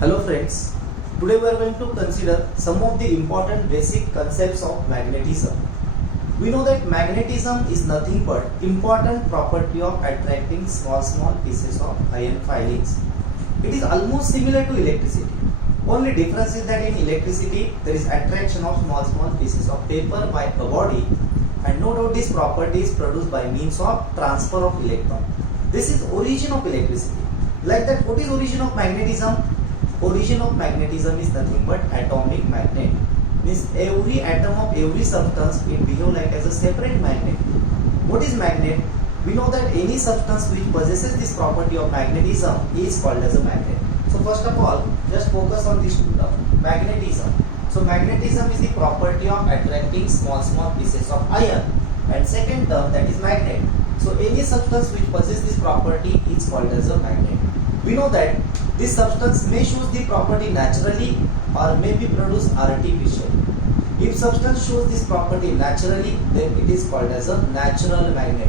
Hello friends, today we are going to consider some of the important basic concepts of magnetism. We know that magnetism is nothing but important property of attracting small pieces of iron filings. It is almost similar to electricity. Only difference is that in electricity there is attraction of small pieces of paper by a body, and no doubt this property is produced by means of transfer of electron. This is origin of electricity. Like that, what is origin of magnetism? Origin of magnetism is nothing but atomic magnet. Means every atom of every substance it behave like as a separate magnet. What is magnet? We know that any substance which possesses this property of magnetism is called as a magnet. So first of all, just focus on this term, magnetism. So magnetism is the property of attracting small pieces of iron. And second term, that is magnet. So any substance which possesses this property is called as a magnet. We know that this substance may shows the property naturally or may be produced artificially. If substance shows this property naturally, then it is called as a natural magnet.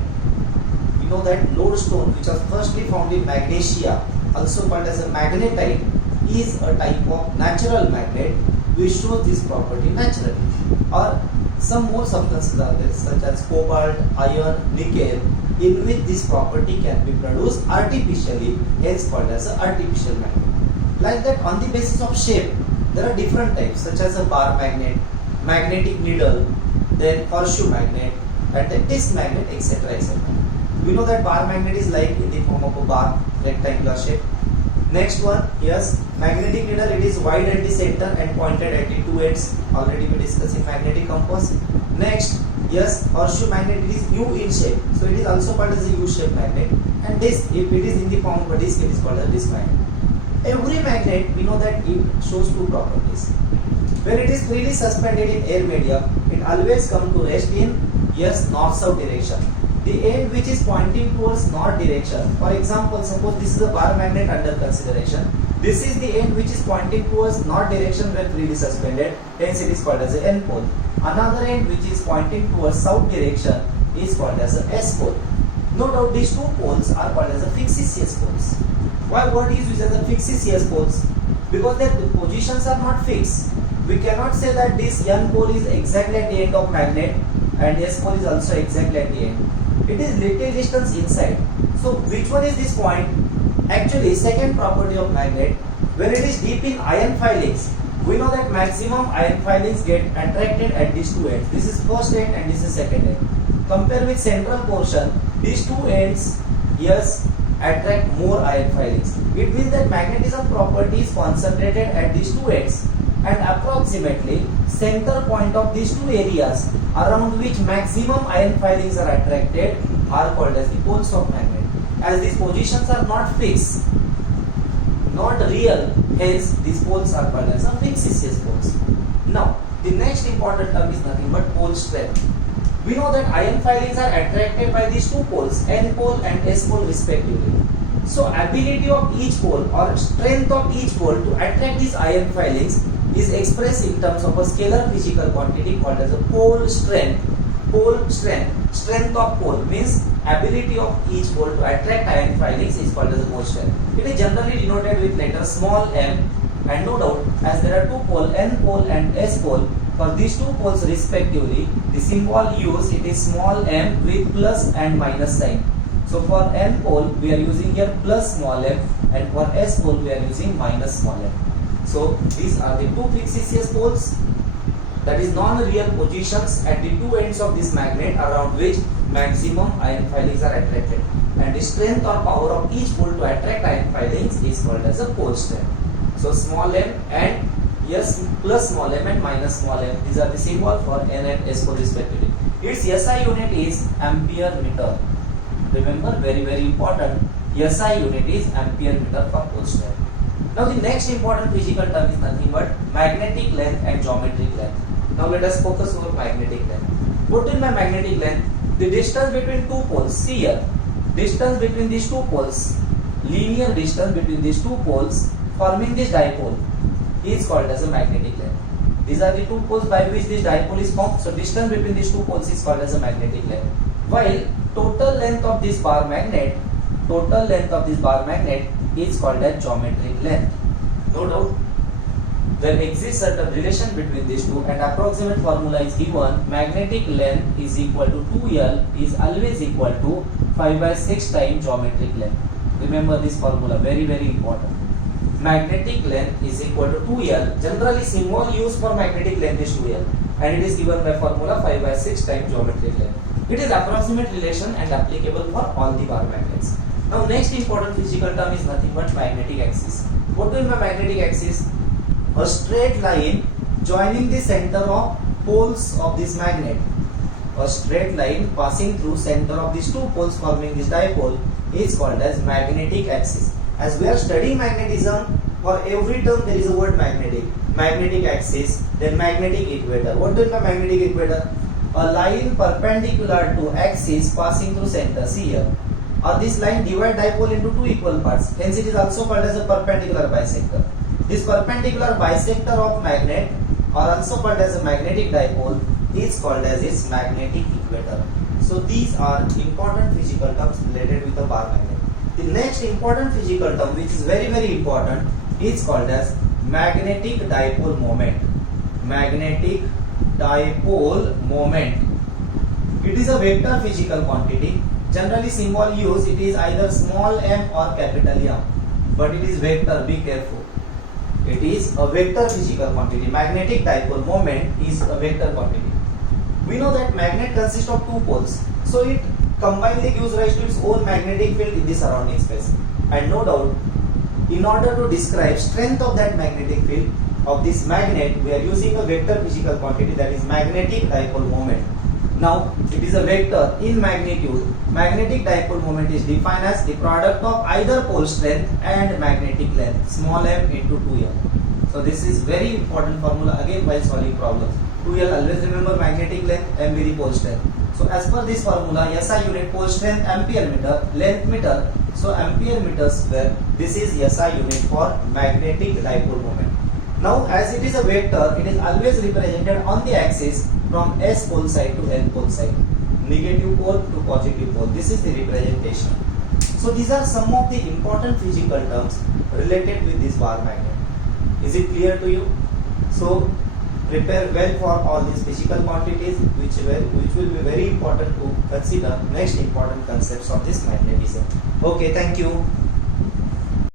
We know that lodestone, which was firstly found in Magnesia, also called as a magnetite, is a type of natural magnet which shows this property naturally. Or some more substances are there, such as cobalt, iron, nickel, in which this property can be produced artificially, hence called as an artificial magnet. Like that, on the basis of shape, there are different types, such as a bar magnet, magnetic needle, then horseshoe magnet, and then disc magnet, etc. etc. We know that bar magnet is like in the form of a bar, rectangular shape. Next one, yes, magnetic needle, it is wide at the center and pointed at the two ends. Already we discussed in magnetic compass. Next, yes, horseshoe magnet, it is U in shape. So it is also called as a U-shaped magnet. And disc, if it is in the form of a disc, it is called a disc magnet. Every magnet, we know that it shows two properties. When it is freely suspended in air media, it always comes to rest in, yes, north-south direction. The end which is pointing towards north direction. For example, suppose this is a bar magnet under consideration. This is the end which is pointing towards north direction when freely suspended. Hence it is called as a N pole. Another end which is pointing towards south direction is called as a S pole. No doubt these two poles are called as a fictitious poles. Why word is used as a fictitious poles? Because their positions are not fixed. We cannot say that this N pole is exactly at the end of magnet and S pole is also exactly at the end. It is little distance inside. So which one is this point? Actually, second property of magnet, when it is deep in iron filings, we know that maximum iron filings get attracted at these two ends. This is first end and this is second end. Compare with central portion, these two ends, yes, attract more iron filings. It means that magnetism property is concentrated at these two ends, and approximately center point of these two areas around which maximum iron filings are attracted are called as the poles of magnet. As these positions are not fixed, not real, hence these poles are called as a fictitious poles. Now, the next important term is nothing but pole strength. We know that iron filings are attracted by these two poles, N pole and S pole respectively. So, ability of each pole or strength of each pole to attract these iron filings is expressed in terms of a scalar physical quantity called as a pole strength. Pole strength, strength of pole means ability of each pole to attract iron filings is called as a pole strength. It is generally denoted with letter small m, and no doubt as there are two poles, N pole and S pole, for these two poles respectively, the symbol used it is small m with plus and minus sign. So for N pole we are using here plus small m, and for S pole we are using minus small m. So these are the two fictitious poles, that is non-real positions at the two ends of this magnet around which maximum iron filings are attracted, and the strength or power of each pole to attract iron filings is called as a pole strength. So small m and yes, plus small m and minus small m, these are the symbol for N and S pole respectively. Its SI unit is ampere meter. Remember, very important, SI unit is ampere meter for pole strength. Now the next important physical term is nothing but magnetic length and geometric length. Now let us focus on magnetic length. What is my magnetic length? The distance between two poles. See here, distance between these two poles, linear distance between these two poles forming this dipole is called as a magnetic length. These are the two poles by which this dipole is formed. So distance between these two poles is called as a magnetic length. While total length of this bar magnet is called as geometric length. No doubt. There exists certain relation between these two, and approximate formula is given. Magnetic length is equal to 2L is always equal to 5/6 times geometric length. Remember this formula, very important. Magnetic length is equal to 2L. Generally symbol used for magnetic length is 2L, and it is given by formula 5/6 times geometric length. It is approximate relation and applicable for all the bar magnets. Now next important physical term is nothing but magnetic axis. What do you mean by magnetic axis? A straight line joining the center of poles of this magnet. A straight line passing through center of these two poles forming this dipole is called as magnetic axis. As we are studying magnetism, for every term there is a word magnetic. Magnetic axis, then magnetic equator. What do you mean by magnetic equator? A line perpendicular to axis passing through center. See here. On this line divide dipole into two equal parts. Hence it is also called as a perpendicular bisector. This perpendicular bisector of magnet, or also called as a magnetic dipole, is called as its magnetic equator. So these are important physical terms related with the bar magnet. The next important physical term, which is very important, is called as magnetic dipole moment. Magnetic dipole moment. It is a vector physical quantity. Generally symbol used, it is either small m or capital M, but it is vector, be careful. It is a vector physical quantity. Magnetic dipole moment is a vector quantity. We know that magnet consists of two poles, so it combinedly gives rise to its own magnetic field in the surrounding space. And no doubt, in order to describe strength of that magnetic field of this magnet, we are using a vector physical quantity, that is magnetic dipole moment. Now, it is a vector in magnitude. Magnetic dipole moment is defined as the product of either pole strength and magnetic length, small m into 2L. So this is very important formula again while solving problems. 2L, always remember magnetic length, m be the pole strength. So as per this formula, SI unit pole strength ampere meter, length meter. So ampere meter square, this is SI unit for magnetic dipole moment. Now as it is a vector, it is always represented on the axis from S pole side to N pole side, negative pole to positive pole. This is the representation. So these are some of the important physical terms related with this bar magnet. Is it clear to you? So prepare well for all these physical quantities, which will be very important to consider next important concepts of this magnetism. Okay, thank you.